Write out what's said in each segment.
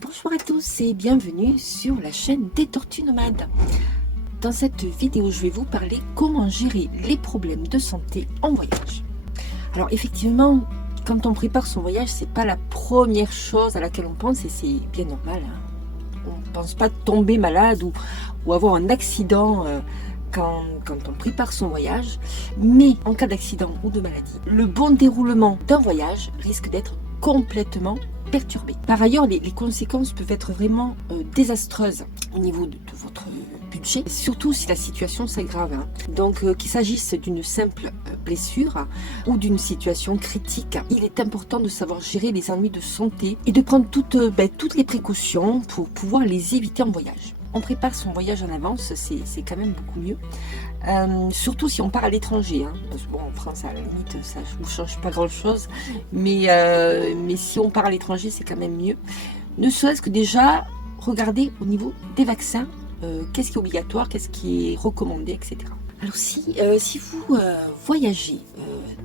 Bonjour à tous et bienvenue sur la chaîne des Tortues Nomades. Dans cette vidéo, je vais vous parler comment gérer les problèmes de santé en voyage. Alors effectivement, quand on prépare son voyage, c'est pas la première chose à laquelle on pense et c'est bien normal. On ne pense pas tomber malade ou avoir un accident quand on prépare son voyage. Mais en cas d'accident ou de maladie, le bon déroulement d'un voyage risque d'être complètement perturbé. Par ailleurs, les conséquences peuvent être vraiment désastreuses au niveau de votre budget, surtout si la situation s'aggrave. Donc qu'il s'agisse d'une simple blessure ou d'une situation critique, il est important de savoir gérer les ennuis de santé et de prendre toutes les précautions pour pouvoir les éviter en voyage. On prépare son voyage en avance, c'est quand même beaucoup mieux. Surtout si on part à l'étranger. Parce que bon, en France, à la limite, ça ne vous change pas grand-chose. Mais si on part à l'étranger, c'est quand même mieux. Ne serait-ce que déjà, regarder au niveau des vaccins, qu'est-ce qui est obligatoire, qu'est-ce qui est recommandé, etc. Alors si vous voyagez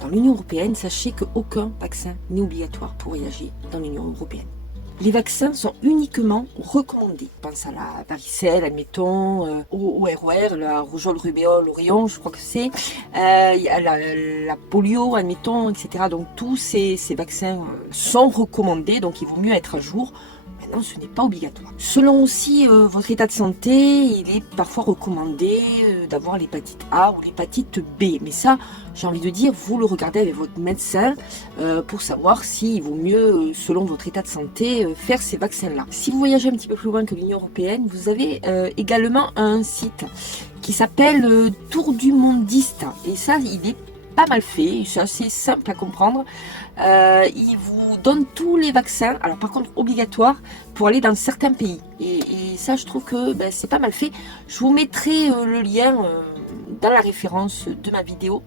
dans l'Union européenne, sachez qu'aucun vaccin n'est obligatoire pour voyager dans l'Union européenne. Les vaccins sont uniquement recommandés. Je pense à la varicelle, admettons, au ROR, la rougeole, rubéole, l'orion, je crois que c'est, à la polio, admettons, etc. Donc tous ces vaccins sont recommandés, donc il vaut mieux être à jour. Maintenant, ce n'est pas obligatoire. Selon aussi votre état de santé, il est parfois recommandé d'avoir l'hépatite A ou l'hépatite B. Mais ça, j'ai envie de dire, vous le regardez avec votre médecin pour savoir s'il vaut mieux, selon votre état de santé, faire ces vaccins-là. Si vous voyagez un petit peu plus loin que l'Union européenne, vous avez également un site qui s'appelle Tour du Mondiste. Et ça, il est pas mal fait, c'est assez simple à comprendre. Il vous donne tous les vaccins, alors par contre obligatoires pour aller dans certains pays. Et ça, je trouve que c'est pas mal fait. Je vous mettrai le lien dans la référence de ma vidéo.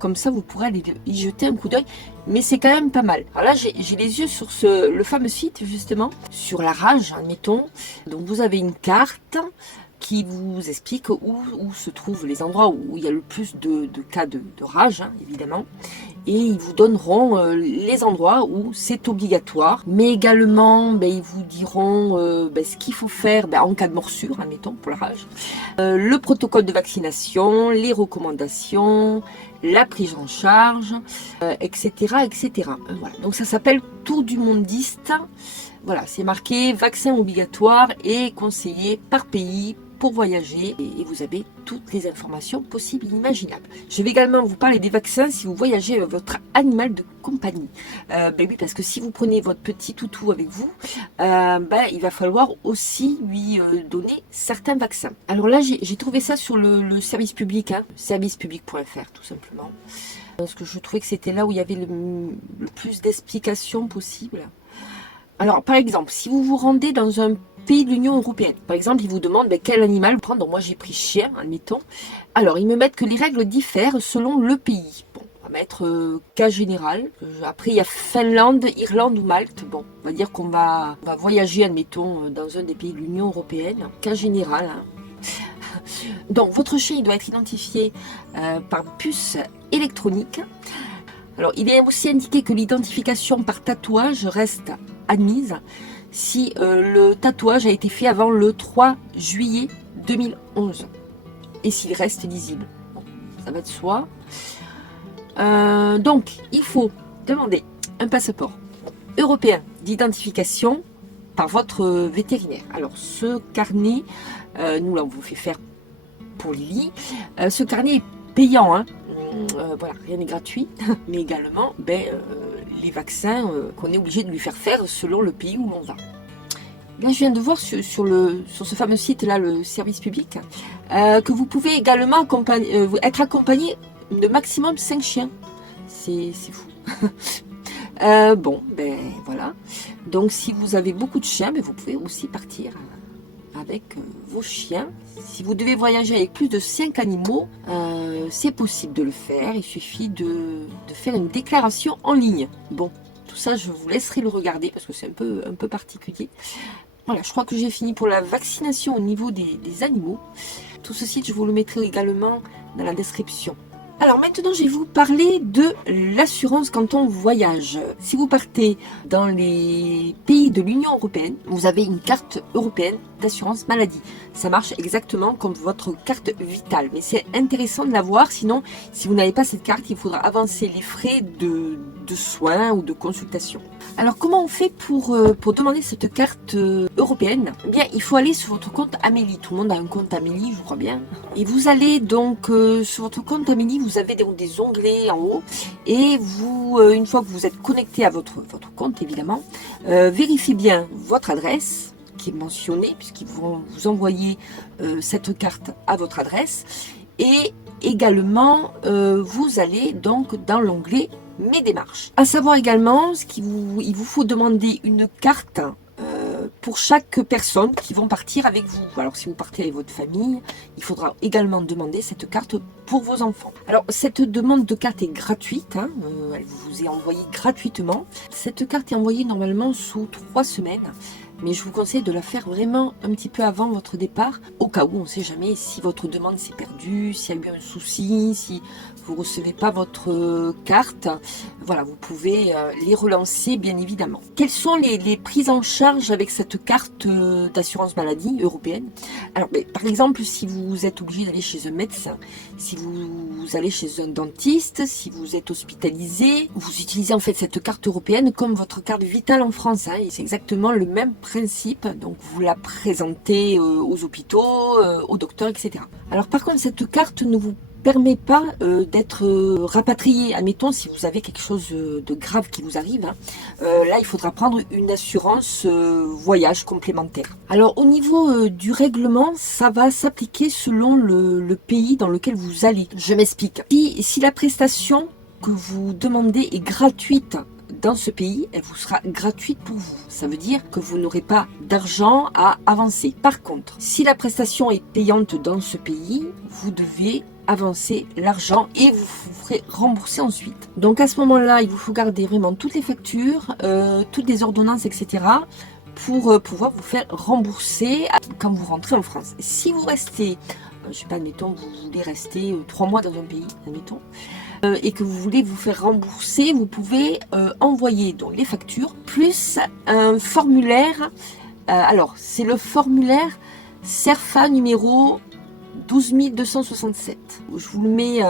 Comme ça, vous pourrez aller y jeter un coup d'œil. Mais c'est quand même pas mal. Alors là, j'ai les yeux sur le fameux site, justement, sur la rage, admettons. Donc vous avez une carte qui vous explique où se trouvent les endroits où il y a le plus de cas de rage, évidemment. Et ils vous donneront les endroits où c'est obligatoire. Mais également, ils vous diront ce qu'il faut faire en cas de morsure, admettons, pour la rage. Le protocole de vaccination, les recommandations, la prise en charge, etc. etc. Voilà. Donc ça s'appelle Tour du Mondiste. Voilà, c'est marqué vaccin obligatoire et conseillé par pays pour voyager et vous avez toutes les informations possibles et imaginables. Je vais également vous parler des vaccins si vous voyagez avec votre animal de compagnie. Oui, parce que si vous prenez votre petit toutou avec vous, il va falloir aussi lui donner certains vaccins. Alors là, j'ai trouvé ça sur le service public, servicepublic.fr tout simplement. Parce que je trouvais que c'était là où il y avait le plus d'explications possibles. Alors, par exemple, si vous vous rendez dans un pays de l'Union européenne, par exemple, ils vous demandent quel animal prendre. Donc, moi, j'ai pris chien, admettons. Alors, ils me mettent que les règles diffèrent selon le pays. Bon, on va mettre cas général. Après, il y a Finlande, Irlande ou Malte. Bon, on va dire qu'on va voyager, admettons, dans un des pays de l'Union européenne. Cas général. Donc, votre chien, il doit être identifié par puce électronique. Alors, il est aussi indiqué que l'identification par tatouage reste admise si le tatouage a été fait avant le 3 juillet 2011 et s'il reste lisible. Bon, ça va de soi. Donc, il faut demander un passeport européen d'identification par votre vétérinaire. Alors, ce carnet, nous, là, on vous fait faire pour Lily. Ce carnet est payant, voilà, rien n'est gratuit, mais également les vaccins qu'on est obligé de lui faire selon le pays où l'on va. Là, je viens de voir sur ce fameux site-là, le service public, que vous pouvez également être accompagné de maximum 5 chiens. C'est fou. Voilà. Donc, si vous avez beaucoup de chiens, vous pouvez aussi partir avec vos chiens. Si vous devez voyager avec plus de 5 animaux, c'est possible de le faire. Il suffit de faire une déclaration en ligne. Bon, tout ça, je vous laisserai le regarder parce que c'est un peu particulier. Voilà, je crois que j'ai fini pour la vaccination au niveau des animaux. Tout ceci, je vous le mettrai également dans la description Alors maintenant, je vais vous parler de l'assurance quand on voyage. Si vous partez dans les pays de l'Union européenne, vous avez une carte européenne d'assurance maladie. Ça marche exactement comme votre carte vitale. Mais c'est intéressant de l'avoir, sinon, si vous n'avez pas cette carte, il faudra avancer les frais de soins ou de consultation. Alors comment on fait pour demander cette carte européenne? Eh bien, il faut aller sur votre compte Amélie. Tout le monde a un compte Amélie, je crois bien. Et vous allez donc sur votre compte Amélie, vous avez des onglets en haut. Et vous, une fois que vous êtes connecté à votre compte, évidemment, vérifiez bien votre adresse qui est mentionnée, puisqu'ils vont vous envoyer cette carte à votre adresse. Et également, vous allez donc dans l'onglet Mes démarches. À savoir également, il vous faut demander une carte pour chaque personne qui vont partir avec vous. Alors si vous partez avec votre famille, il faudra également demander cette carte pour vos enfants. Alors cette demande de carte est gratuite, hein, elle vous est envoyée gratuitement. Cette carte est envoyée normalement sous 3 semaines. Mais je vous conseille de la faire vraiment un petit peu avant votre départ, au cas où on ne sait jamais si votre demande s'est perdue, s'il y a eu un souci, si vous ne recevez pas votre carte. Voilà, vous pouvez les relancer bien évidemment. Quelles sont les prises en charge avec cette carte d'assurance maladie européenne? Alors, par exemple, si vous êtes obligé d'aller chez un médecin, si vous allez chez un dentiste, si vous êtes hospitalisé, vous utilisez en fait cette carte européenne comme votre carte vitale en France. Hein, et c'est exactement le même principe, donc vous la présentez aux hôpitaux, aux docteurs, etc. Alors par contre, cette carte ne vous permet pas d'être rapatrié. Admettons, si vous avez quelque chose de grave qui vous arrive, hein, là il faudra prendre une assurance voyage complémentaire. Alors au niveau du règlement, ça va s'appliquer selon le pays dans lequel vous allez. Je m'explique. Si la prestation que vous demandez est gratuite dans ce pays, elle vous sera gratuite pour vous. Ça veut dire que vous n'aurez pas d'argent à avancer. Par contre, si la prestation est payante dans ce pays, vous devez avancer l'argent et vous ferez rembourser ensuite. Donc à ce moment-là, il vous faut garder vraiment toutes les factures, toutes les ordonnances, etc. pour pouvoir vous faire rembourser quand vous rentrez en France. Si vous restez, je sais pas, admettons, vous voulez rester 3 mois dans un pays, admettons, et que vous voulez vous faire rembourser, vous pouvez envoyer donc les factures plus un formulaire. Alors, c'est le formulaire CERFA numéro 12267. Je vous le mets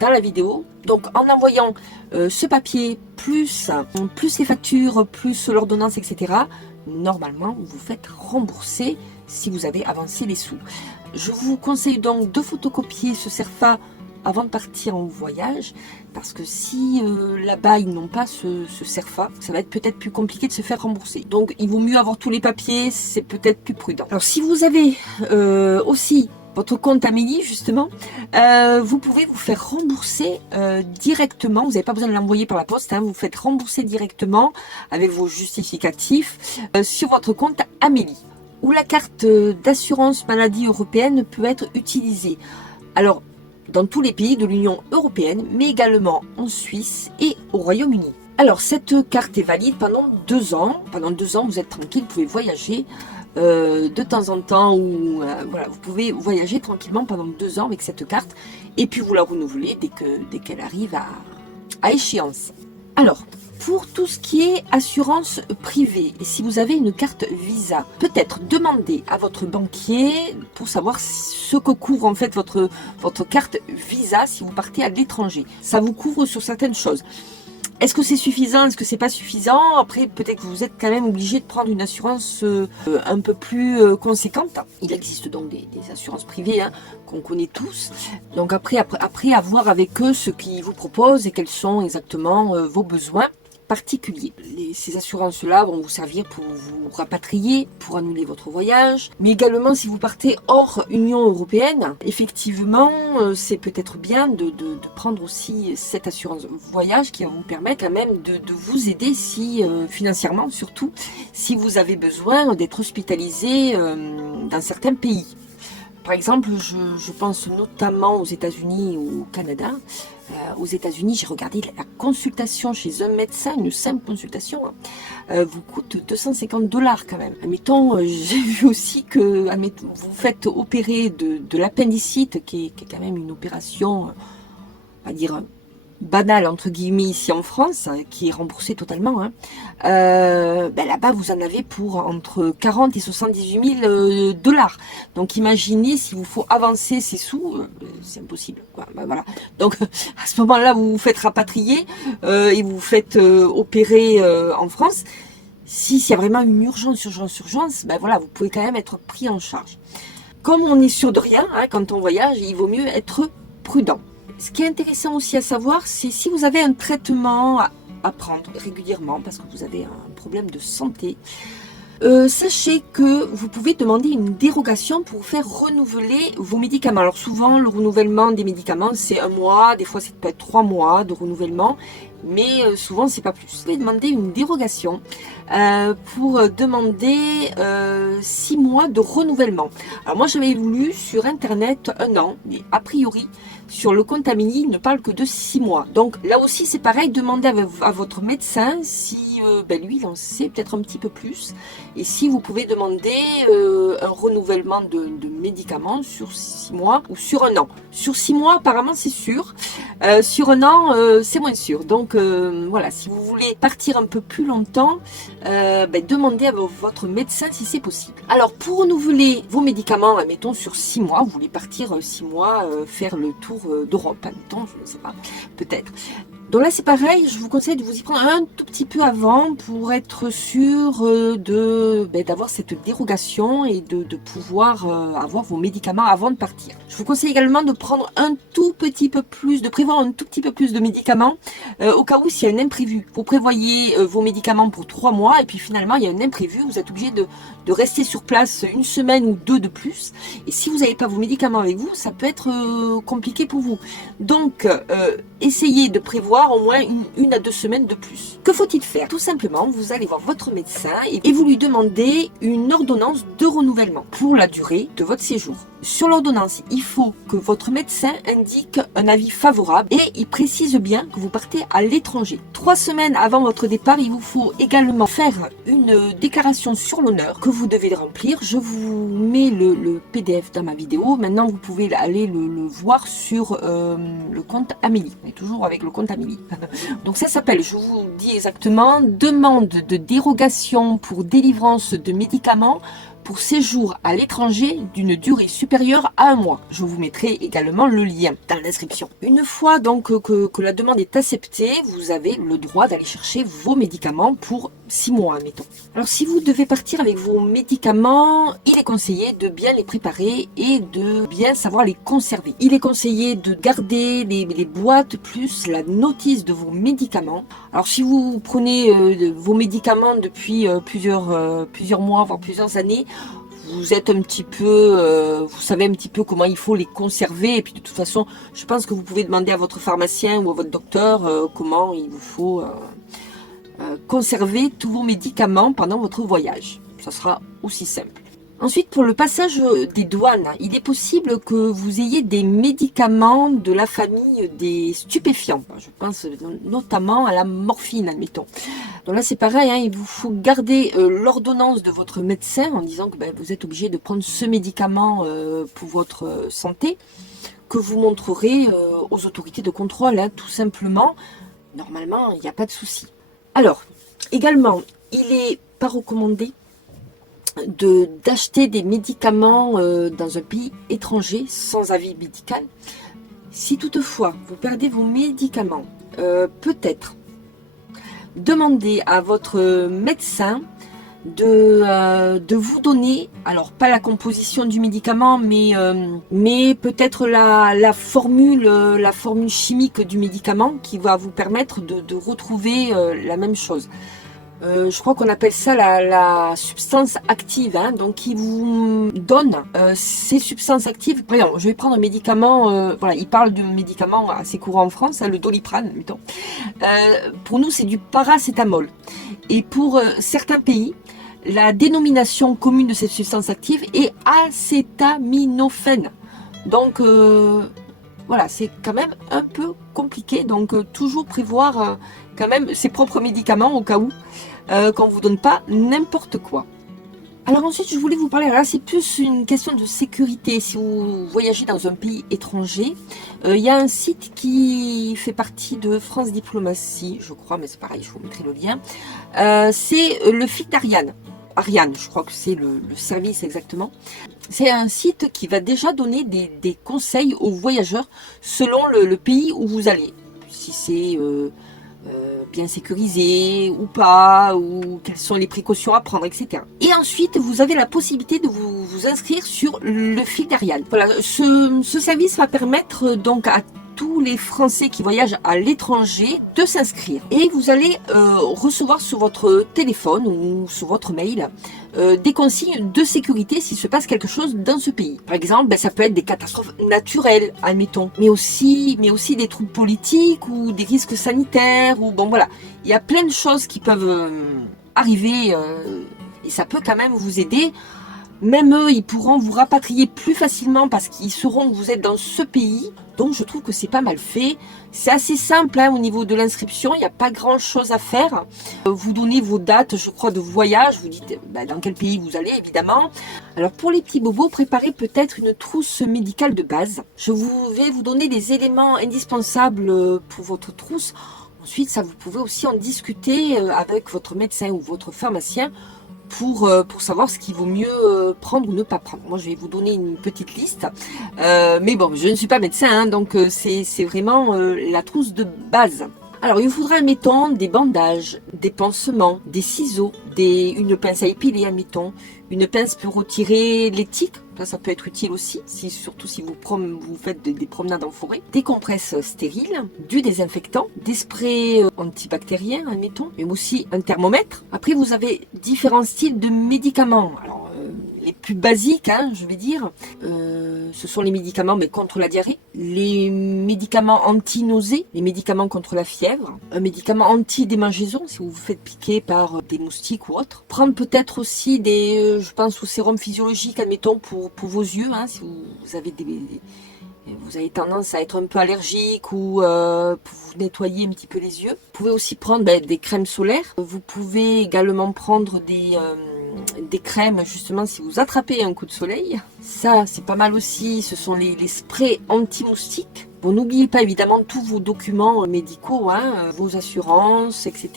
dans la vidéo. Donc, en envoyant ce papier plus les factures, plus l'ordonnance, etc., normalement, vous faites rembourser si vous avez avancé les sous. Je vous conseille donc de photocopier ce CERFA avant de partir en voyage, parce que si là-bas ils n'ont pas ce CERFA, ça va être peut-être plus compliqué de se faire rembourser. Donc il vaut mieux avoir tous les papiers, c'est peut-être plus prudent. Alors si vous avez aussi votre compte Amélie justement, vous pouvez vous faire rembourser directement, vous n'avez pas besoin de l'envoyer par la poste, hein, vous faites rembourser directement avec vos justificatifs sur votre compte Amélie, où la carte d'assurance maladie européenne peut être utilisée. Alors, dans tous les pays de l'Union européenne, mais également en Suisse et au Royaume-Uni. Alors, cette carte est valide pendant 2 ans. Pendant 2 ans, vous êtes tranquille, vous pouvez voyager de temps en temps, ou voilà, vous pouvez voyager tranquillement pendant 2 ans avec cette carte, et puis vous la renouvelez dès qu'elle arrive à échéance. Alors, pour tout ce qui est assurance privée, et si vous avez une carte Visa, peut-être demander à votre banquier pour savoir ce que couvre en fait votre carte Visa si vous partez à l'étranger. Ça vous couvre sur certaines choses. Est-ce que c'est suffisant? Est-ce que c'est pas suffisant? Après, peut-être que vous êtes quand même obligé de prendre une assurance un peu plus conséquente. Il existe donc des assurances privées hein, qu'on connaît tous. Donc après, à voir avec eux ce qu'ils vous proposent et quels sont exactement vos besoins particuliers. Ces assurances-là vont vous servir pour vous rapatrier, pour annuler votre voyage, mais également si vous partez hors Union européenne, effectivement, c'est peut-être bien de prendre aussi cette assurance voyage qui va vous permettre quand même de vous aider si, financièrement surtout, si vous avez besoin d'être hospitalisé dans certains pays. Par exemple, je pense notamment aux États-Unis ou au Canada. Aux États-Unis, j'ai regardé la consultation chez un médecin, une simple consultation, vous coûte 250 $ quand même. Admettons, j'ai vu aussi que vous faites opérer de l'appendicite, qui est quand même une opération on va dire, banal entre guillemets ici en France, qui est remboursé totalement, hein, là-bas vous en avez pour entre 40 et 78 000 dollars. Donc imaginez s'il vous faut avancer ces sous, c'est impossible, quoi. Voilà. Donc à ce moment-là vous vous faites rapatrier et vous vous faites opérer en France. S'il y a vraiment une urgence, voilà, vous pouvez quand même être pris en charge. Comme on est sûr de rien, hein, quand on voyage, il vaut mieux être prudent. Ce qui est intéressant aussi à savoir, c'est si vous avez un traitement à prendre régulièrement parce que vous avez un problème de santé, sachez que vous pouvez demander une dérogation pour faire renouveler vos médicaments. Alors souvent, le renouvellement des médicaments, c'est 1 mois, des fois ça peut être 3 mois de renouvellement, mais souvent c'est pas plus. Vous pouvez demander une dérogation pour demander 6 mois de renouvellement. Alors moi j'avais lu sur internet 1 an, mais a priori sur le compte Amélie, il ne parle que de 6 mois. Donc là aussi c'est pareil, demandez à votre médecin si lui il en sait peut-être un petit peu plus. Et si vous pouvez demander un renouvellement de médicaments sur 6 mois ou sur 1 an. Sur 6 mois apparemment c'est sûr, sur 1 an c'est moins sûr. Donc voilà, si vous voulez partir un peu plus longtemps, demandez à votre médecin si c'est possible. Alors pour renouveler vos médicaments, admettons sur 6 mois, vous voulez partir 6 mois faire le tour d'Europe, admettons, je ne sais pas, peut-être. Donc là c'est pareil, je vous conseille de vous y prendre un tout petit peu avant pour être sûr d'avoir cette dérogation et de pouvoir avoir vos médicaments avant de partir. Je vous conseille également de prendre un tout petit peu plus, de prévoir un tout petit peu plus de médicaments au cas où s'il y a un imprévu. Vous prévoyez vos médicaments pour 3 mois et puis finalement il y a un imprévu, vous êtes obligé de rester sur place 1 semaine ou 2 de plus. Et si vous n'avez pas vos médicaments avec vous, ça peut être compliqué pour vous. Donc essayez de prévoir au moins 1 à 2 semaines de plus. Que faut-il faire? Tout simplement, vous allez voir votre médecin et vous lui demandez une ordonnance de renouvellement pour la durée de votre séjour. Sur l'ordonnance, il faut que votre médecin indique un avis favorable et il précise bien que vous partez à l'étranger. 3 semaines avant votre départ, il vous faut également faire une déclaration sur l'honneur que vous devez remplir. Je vous mets le PDF dans ma vidéo. Maintenant, vous pouvez aller le voir sur le compte Amélie. On est toujours avec le compte Amélie. Donc ça s'appelle, je vous dis exactement, demande de dérogation pour délivrance de médicaments pour séjour à l'étranger d'une durée supérieure à 1 mois. Je vous mettrai également le lien dans la description. Une fois donc que la demande est acceptée, vous avez le droit d'aller chercher vos médicaments pour 6 mois, admettons. Alors si vous devez partir avec vos médicaments, il est conseillé de bien les préparer et de bien savoir les conserver. Il est conseillé de garder les boîtes plus la notice de vos médicaments. Alors si vous prenez vos médicaments depuis plusieurs mois, voire plusieurs années, vous êtes un petit peu, vous savez un petit peu comment il faut les conserver. Et puis de toute façon, je pense que vous pouvez demander à votre pharmacien ou à votre docteur comment il vous faut conserver tous vos médicaments pendant votre voyage. Ça sera aussi simple. Ensuite, pour le passage des douanes, il est possible que vous ayez des médicaments de la famille des stupéfiants. Je pense notamment à la morphine, admettons. Donc là, c'est pareil, hein, il vous faut garder l'ordonnance de votre médecin en disant que vous êtes obligé de prendre ce médicament pour votre santé, que vous montrerez aux autorités de contrôle, hein, tout simplement. Normalement, il n'y a pas de souci. Alors, également, il n'est pas recommandé d'acheter des médicaments dans un pays étranger sans avis médical. Si toutefois vous perdez vos médicaments, peut-être demandez à votre médecin de vous donner, alors pas la composition du médicament, mais peut-être la formule chimique du médicament qui va vous permettre de retrouver la même chose. Je crois qu'on appelle ça la substance active, hein, donc qui vous donne ces substances actives. Par exemple, je vais prendre un médicament, voilà, il parle de médicament assez courant en France, hein, le Doliprane, mettons. Pour nous, c'est du paracétamol. Et pour certains pays, la dénomination commune de cette substance active est acétaminophène. Donc, voilà, c'est quand même un peu compliqué. Donc, toujours prévoir quand même ses propres médicaments au cas où, qu'on ne vous donne pas n'importe quoi. Alors ensuite, je voulais vous parler, là c'est plus une question de sécurité. Si vous voyagez dans un pays étranger, il y a un site qui fait partie de France Diplomatie, je crois, mais c'est pareil, je vous mettrai le lien. C'est le FIT d'Ariane. Ariane, je crois que c'est le service exactement. C'est un site qui va déjà donner des conseils aux voyageurs selon le pays où vous allez. Si c'est bien sécurisé ou pas, ou quelles sont les précautions à prendre, etc. Et ensuite, vous avez la possibilité de vous inscrire sur le fil d'Ariane. Voilà, ce service va permettre donc à tous les Français qui voyagent à l'étranger de s'inscrire. Et vous allez recevoir sur votre téléphone ou sur votre mail des consignes de sécurité s'il se passe quelque chose dans ce pays. Par exemple, ça peut être des catastrophes naturelles, admettons, mais aussi des troubles politiques ou des risques sanitaires. Ou bon voilà, il y a plein de choses qui peuvent arriver et ça peut quand même vous aider. Même eux, ils pourront vous rapatrier plus facilement parce qu'ils sauront que vous êtes dans ce pays. Donc je trouve que c'est pas mal fait. C'est assez simple au niveau de l'inscription, il n'y a pas grand chose à faire. Vous donnez vos dates, je crois, de voyage. Vous dites dans quel pays vous allez, évidemment. Alors pour les petits bobos, préparez peut-être une trousse médicale de base. Je vais vous donner les éléments indispensables pour votre trousse. Ensuite, ça, vous pouvez aussi en discuter avec votre médecin ou votre pharmacien pour savoir ce qu'il vaut mieux prendre ou ne pas prendre. Moi, je vais vous donner une petite liste. Mais bon, je ne suis pas médecin, donc c'est vraiment la trousse de base. Alors, il vous faudra, admettons, des bandages, des pansements, des ciseaux, une pince à épiler, admettons, une pince pour retirer les tiques. Ça peut être utile aussi, surtout si vous faites des promenades en forêt. Des compresses stériles, du désinfectant, des sprays antibactériens, admettons, mais aussi un thermomètre. Après, vous avez différents styles de médicaments. Alors, les plus basiques, je vais dire, ce sont les médicaments mais contre la diarrhée, les médicaments anti-nausées, les médicaments contre la fièvre, un médicament anti-démangeaison si vous vous faites piquer par des moustiques ou autre. Prendre peut-être aussi je pense au sérum physiologique, admettons, pour vos yeux, si vous avez tendance à être un peu allergique ou pour vous nettoyer un petit peu les yeux. Vous pouvez aussi prendre des crèmes solaires. Vous pouvez également prendre des crèmes justement si vous attrapez un coup de soleil. Ça, c'est pas mal aussi. Ce sont les sprays anti-moustiques. Bon, n'oubliez pas évidemment tous vos documents médicaux, vos assurances, etc.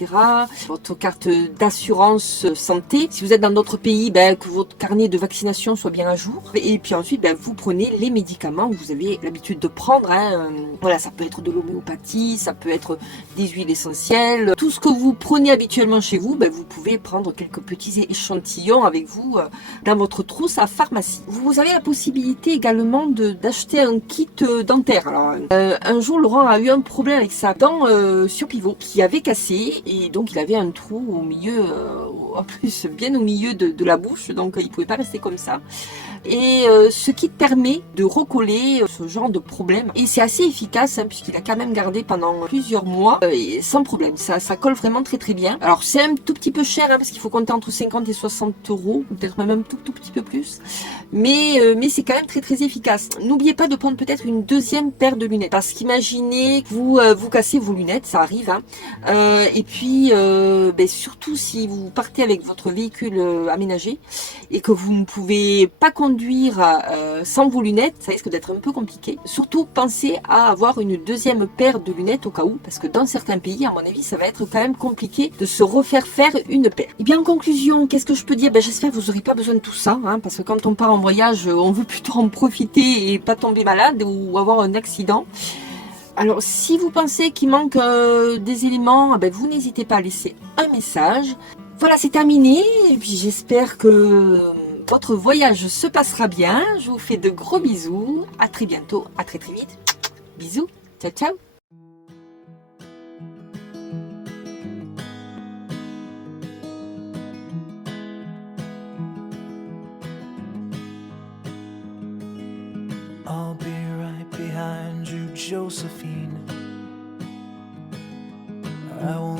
Votre carte d'assurance santé. Si vous êtes dans d'autres pays, que votre carnet de vaccination soit bien à jour. Et puis ensuite, vous prenez les médicaments que vous avez l'habitude de prendre. Voilà, ça peut être de l'homéopathie, ça peut être des huiles essentielles. Tout ce que vous prenez habituellement chez vous, vous pouvez prendre quelques petits échantillons avec vous dans votre trousse à pharmacie. Vous avez la possibilité également d'acheter un kit dentaire. Alors, un jour, Laurent a eu un problème avec sa dent sur pivot qui avait cassé et donc il avait un trou au milieu, en plus bien au milieu de la bouche, donc il pouvait pas rester comme ça. Et ce qui permet de recoller ce genre de problème. Et c'est assez efficace puisqu'il a quand même gardé pendant plusieurs mois et sans problème. Ça colle vraiment très très bien. Alors c'est un tout petit peu cher parce qu'il faut compter entre 50 et 60 euros, peut-être même un tout petit peu plus. Mais c'est quand même très très efficace. N'oubliez pas de prendre peut-être une deuxième paire de lunettes. Parce qu'imaginez que vous cassez vos lunettes, ça arrive. Et puis surtout si vous partez avec votre véhicule aménagé et que vous ne pouvez pas conduire sans vos lunettes, ça risque d'être un peu compliqué. Surtout pensez à avoir une deuxième paire de lunettes au cas où, parce que dans certains pays, à mon avis, ça va être quand même compliqué de se refaire faire une paire. Et bien en conclusion, qu'est-ce que je peux dire? J'espère que vous n'aurez pas besoin de tout ça, parce que quand on part en voyage, on veut plutôt en profiter et pas tomber malade ou avoir un accident. Alors, si vous pensez qu'il manque des éléments, vous n'hésitez pas à laisser un message. Voilà, c'est terminé. Et puis, j'espère que votre voyage se passera bien. Je vous fais de gros bisous. À très bientôt. À très très vite. Bisous. Ciao, ciao. I'll be right behind you, Josephine. I won't